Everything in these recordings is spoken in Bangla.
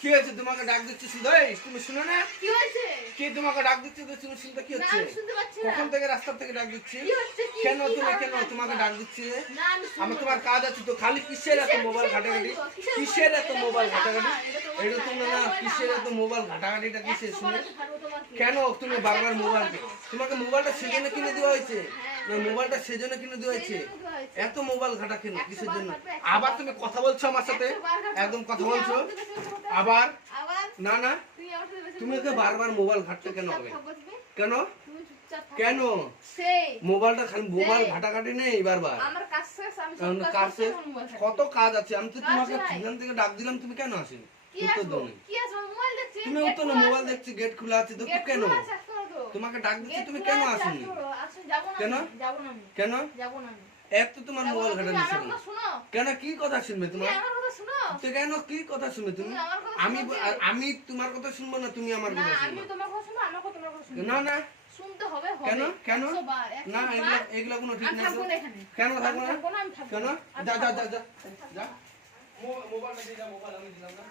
কি হয়েছে? তোমাকে ডাক দিচ্ছি শুধু, তুমি শুনো না? কি হয়েছে? কি তোমাকে ডাক দিচ্ছি তো তুমি শুনতে? কি হচ্ছে? না, আমি শুনতে পাচ্ছি না। কখন থেকে রাস্তা থেকে ডাক দিচ্ছি? কি হচ্ছে? কি কেন কি তুমি কারণে কেন ডাক তোমাকে দিবা? ডাক দিচ্ছি? না, আমি শুনবো আমি না। তোমার কাজ আছে তো, খালি কিসের এত মোবাইল ঘাটাঘাটি? কিসের এত মোবাইল ঘাটাঘাটি? এটা তুমি না, কিসের এত মোবাইল ঘাটাঘাটিটা কিসের? শুনে কেন তুমি বারবার মোবাইল, তোমাকে মোবাইলটা সেজন্য কিনে দেওয়া হয়েছে? মোবাইলটা সেজন্য কিনে দেওয়া হয়েছে? এত মোবাইল ঘাটা কেন, কিসের জন্য? আবার তুমি কথা বলছো আমার সাথে, একদম কথা বলছো আবার। না না, তুমি ওকে বারবার মোবাইল ঘাটতে কেন হবে? কেন কেন মোবাইলটা খালি মোবাইল ঘাটাঘাটি নেই বারবার? আমার কাজ শেষ, আমি সব কাজ কাজ করতে শেষ? আমার মোবাইল কত কাজ আছে, আমি তো কাজ তোমাকে নাই। সেখান থেকে ডাক দিলাম, তুমি কেন আসেনি? কি উত্তর আসবো? দাও নি। কি আসবো? মোবাইল দেখছি। তুমি উত্তর না, মোবাইল দেখছি, গেট খোলা আছে তো, গেট কেন? খোলা আছে, আসতে হবে তো। তোমাকে ডাক দিচ্ছি, গেট তুমি খোলা কেন আছে, আসেনি? আসতে হবে। আসুন, যাবো না কেন? আমি, যাবো না আমি, কেন যাবো না আমি। এত তোমার যাবো মোবাইল না, ঘাটা তুমি দিচ্ছে আমার কেন? কথা শোনো। কেন কি কথা শুনবে তুমি তোমার? আমার কথা শোনো। তো কেন কি কথা শুনবে তুমি? তুমি আমার কথা আমি শোনো কি? আমি তোমার কথা শুনবো না, তুমি আমার না, কথা আমি শুনবে? তোমার কথা শুনবো, আমার কথা তোমার কথা শুনবো। না না, শুনতে হবে, হবে। কেন কেন 100 বার, 100 না, এগুলা বার। এগুলা কোনো ঠিক আমি না থাকবো তো। না এখানে। কেন থাকবো আমি না? থাকবো না, আমি থাকবো কেন? না। আমি যা যা থাকবো যা না। যা যা। মোবাইলটা দিয়ে যা, মোবাইল আমি দিলাম না,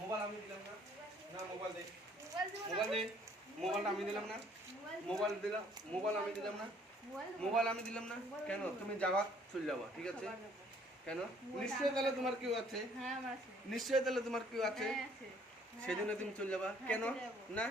মোবাইল আমি দিলাম না। না মোবাইল দে, মোবাইল দিবো না। মোবাইল দে, মোবাইলটা আমি দিলাম না, মোবাইল দিলাম, মোবাইল আমি দিলাম না, মোবাইল দিবো না। মোবাইল আমি দিলাম না। কেন তুমি যাবা, চলে যাবা, ঠিক আছে? কেন? নিশ্চয়ই তাহলে তোমার কেউ আছে, হ্যাঁ, আমার আছে। নিশ্চয়ই তাহলে তোমার কেউ আছে, হ্যাঁ, আছে। সেজন্য তুমি চলে যাবা। কেন? চলে যাবো। না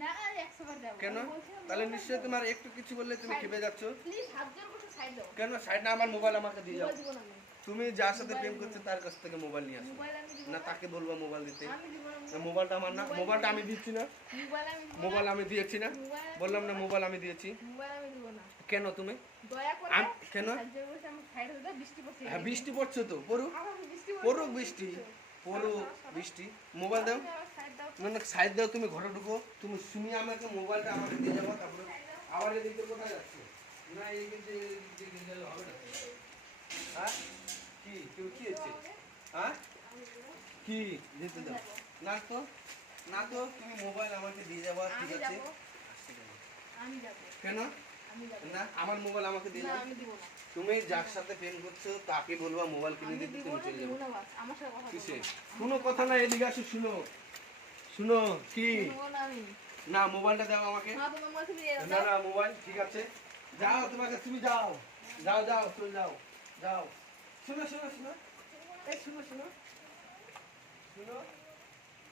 না, 100 বার যাবো। কেন? আমি বলছিলাম তাহলে মোবাইল নিশ্চয়ই দাও। তোমার একটু কিছু বললে তুমি খেপে যাচ্ছ। প্লিজ হাত জোর করে সাইড দাও। কেন সাইড না, আমার মোবাইল আমাকে দিয়ে যাও। মোবাইল দিবো না আমি। তুমি যার সাথে প্রেম করছো তার কাছ থেকে মোবাইল নিয়ে আসো, মোবাইল আমি দিব না না। তাকে বলবো মোবাইল দিতে। আমি দিব না। না, মোবাইলটা আমার না, মোবাইলটা আমি দিচ্ছি না, মোবাইল আমি দিব না। মোবাইল আমি দিয়েছি না, বললাম না মোবাইল আমি দিয়েছি। মোবাইল আমি দিব না। কেন তুমি? দয়া করে কেন? হাত জোর করে আমি সাইড দাও, বৃষ্টি পড়ছে। হ্যাঁ বৃষ্টি পড়ছে তো, পড়ুক আমার বৃষ্টি পড়ছে। পড়ুক বৃষ্টি, পড়ুক বৃষ্টি। মোবাইল দাও, তুমি আমার সাইড দাও। না সাইড দাও, তুমি ঘরে ঢুকো, তুমি শুনি আমাকে মোবাইলটা আমাকে দিয়ে যাবো, তারপরে আবার এদিকে কোথায় যাচ্ছে? না এই দিকে গেলে হবে না। হ্যাঁ কি কেউ কি হচ্ছে? হ্যাঁ কি যেতে দাও না তো, না তো, তুমি মোবাইল আমাকে দিয়ে যাবো, ঠিক আমি আছে? যাব। আমি যাব। কেন আমি যাব। না, আমার মোবাইল আমাকে দিয়ে না, যাও। আমি দিব না। তুমি যার সাথে প্রেম করছো তাকে বলবা মোবাইল কিনে আমি দিতে, দিব তুমি না, চলে দিব যাবে। না বাস। আমার সাথে কথা কিসে? বলবো না। কোনো কথা না, এদিকে আসো, শুনো শুনো। কি শুনবো না আমি। না, মোবাইলটা দাও আমাকে। মা, তোমার মাথা দিয়ে না দাও। না, মোবাইল ঠিক আছে, যাও তোমাকে, তুমি যাও যাও যাও, চলে যাও যাও। শুনো শুনো শুনো, এই শুনো শুনো শুনো,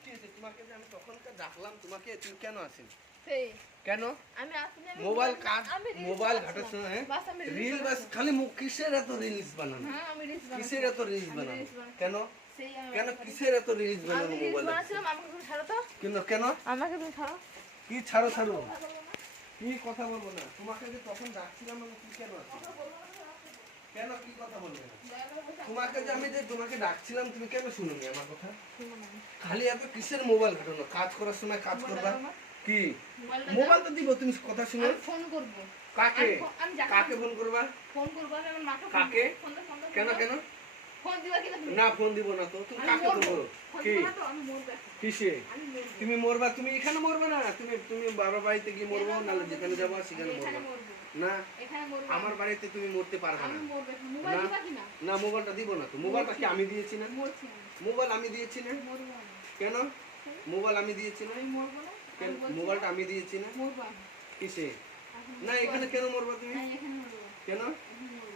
কি হয়েছে? তোমাকে যে আমি তখনকার ডাকলাম, তোমাকে তুমি কেন আসেন? সেই, কেন? আমি আসলে আমি মোবাইল কাজ, আমি reels মোবাইল বানাচ্ছিলাম। ঘাটার সময় বাস আমি reels রিল বাস বানাচ্ছিলাম। খালি কিসের এত রিলস বানানো? হ্যাঁ, আমি reels কিসের বানাচ্ছিলাম। এত রিলস আমি বানানো? reels বানাচ্ছিলাম। কেন সেই আমি কেন বানাচ্ছিলাম। কিসের এত রিলস আমি বানানো reels মোবাইলে? বানাচ্ছিলাম, আমাকে তুমি ছাড়ো তো। কেন কেন আমাকে তুমি ছাড়ো। কি ছাড়ো ছাড়ো, কথা বলবো না। কি কথা বলবো না? তোমাকে যে তখন ডাকছিলাম আমি, কি কেন আছো? কেন কি কথা বলবে না? দয়া করে বসে তোমাকে যে আমি যে তোমাকে ডাকছিলাম, তুমি কেন শুনোনি আমার কথা? শুনো না। খালি এত কিসের মোবাইল ঘাটানো? কাজ করার সময় কাজ মোবাইলটা করবা। দাও না। কি মোবাইলটা মোবাইল দাও। তো দিব, তুমি কথা শুনো। আমি ফোন করবো। কাকে আমি যাকে কাকে ফোন করবা? ফোন করবো, আমি আমার মাকে ফোন কাকে? করবো। ফোন দাও, ফোন দাও, কেন ফোন দাও। কেন ফোন দিবা কিনা তুমি? না, ফোন দিব না তো। তুমি আমি কাকে ফোন মরবো। করো? ফোন কি দিবা না তো, আমি মরবো এখন। কিসে? আমি মরবো। তুমি মরবা? তুমি এখানে মরবে না, তুমি তুমি বাবার বাড়িতে গিয়ে মরবো, নাহলে যেখানে যাবো সেখানে আমি এখানে মরবো। মরবো। না, এখানে মরবো। আমার বাড়িতে তুমি মরতে পারবে আমি না। মরবো এখন। মোবাইল না। দিবা কিনা? না, মোবাইলটা দিব না তো। মোবাইলটা কি আমি দিয়েছি না? মরছি আমি। মোবাইল আমি দিয়েছি না? মরবো আমি। কেন মোবাইল আমি দিয়েছি না? আমি মরবো না। কেন আমি বলছি মোবাইলটা আমি দিয়েছি না? মরবো আমি। কিসে? এখন না, এখানে কেন মরবা তুমি? না, এখানে মরবো। কেন এখানে মরবো।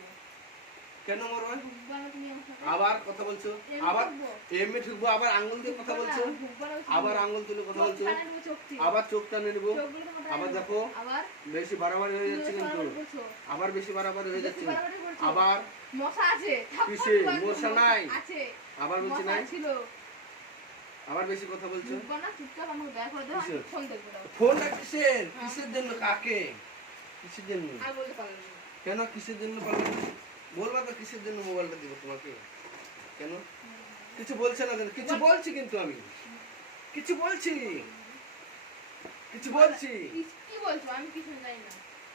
কেন মরবা? ঢুকবা না তুমি আমার সাথে? আবার কথা বলছো, এমনি আবার ঢুকবো। এমনি ঢুকবো, আবার আঙ্গুল দিয়ে কথা ঢুকবা না, বলছো, ঢুকবা না, আবার আঙ্গুল তুলে কথা চোখ বলছো, টানে নেবো, চোখ দিয়ে। আবার চোখ টানে নেবো। চোখগুলো তোমার টানে আবার নেবো। দেখো আবার বেশি বাড়াবাড়ি হয়ে যাচ্ছে তুমি কিন্তু, বাড়াবাড়ি করছো। আবার বেশি বাড়াবাড়ি হয়ে যাচ্ছে। বেশি বাড়াবাড়ি করছো। আবার মশা আছে। থাপ্পড় কিসে? দিবা একদম, মশা নাই। আছে। আবার বলছি মশা নাই, ছিল। আবার বেশি কথা বলছো। ঢুকবা না, চুপচাপ আমাকে দয়া করে দাও, আমি কিসের? ফোন দেখবো দাও। ফোনটা কিসের? কিসের জন্য? কাকে? কিসের জন্য? আর বলতে পারলাম না। কেন কিসের জন্য পারবে? বলবা তো কিসের জন্য মোবাইলটা দিব তোমাকে? কেন কিছু বলছে না কেন? কিছু বলছি কিন্তু আমি, কিছু বলছি, কিছু বলছি, কি বলছো? আমি কিছু জানি না।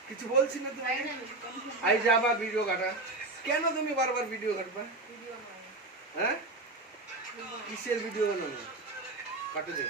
কিছু বলছি না জানি তোমাকে। না আমি। আমি কিছু আই যাবা ভিডিও কাটা, কেন তুমি বারবার ভিডিও কাটবা? ভিডিও বানাই। হ্যাঁ কিসের ভিডিও বানাবো? কাটে দে।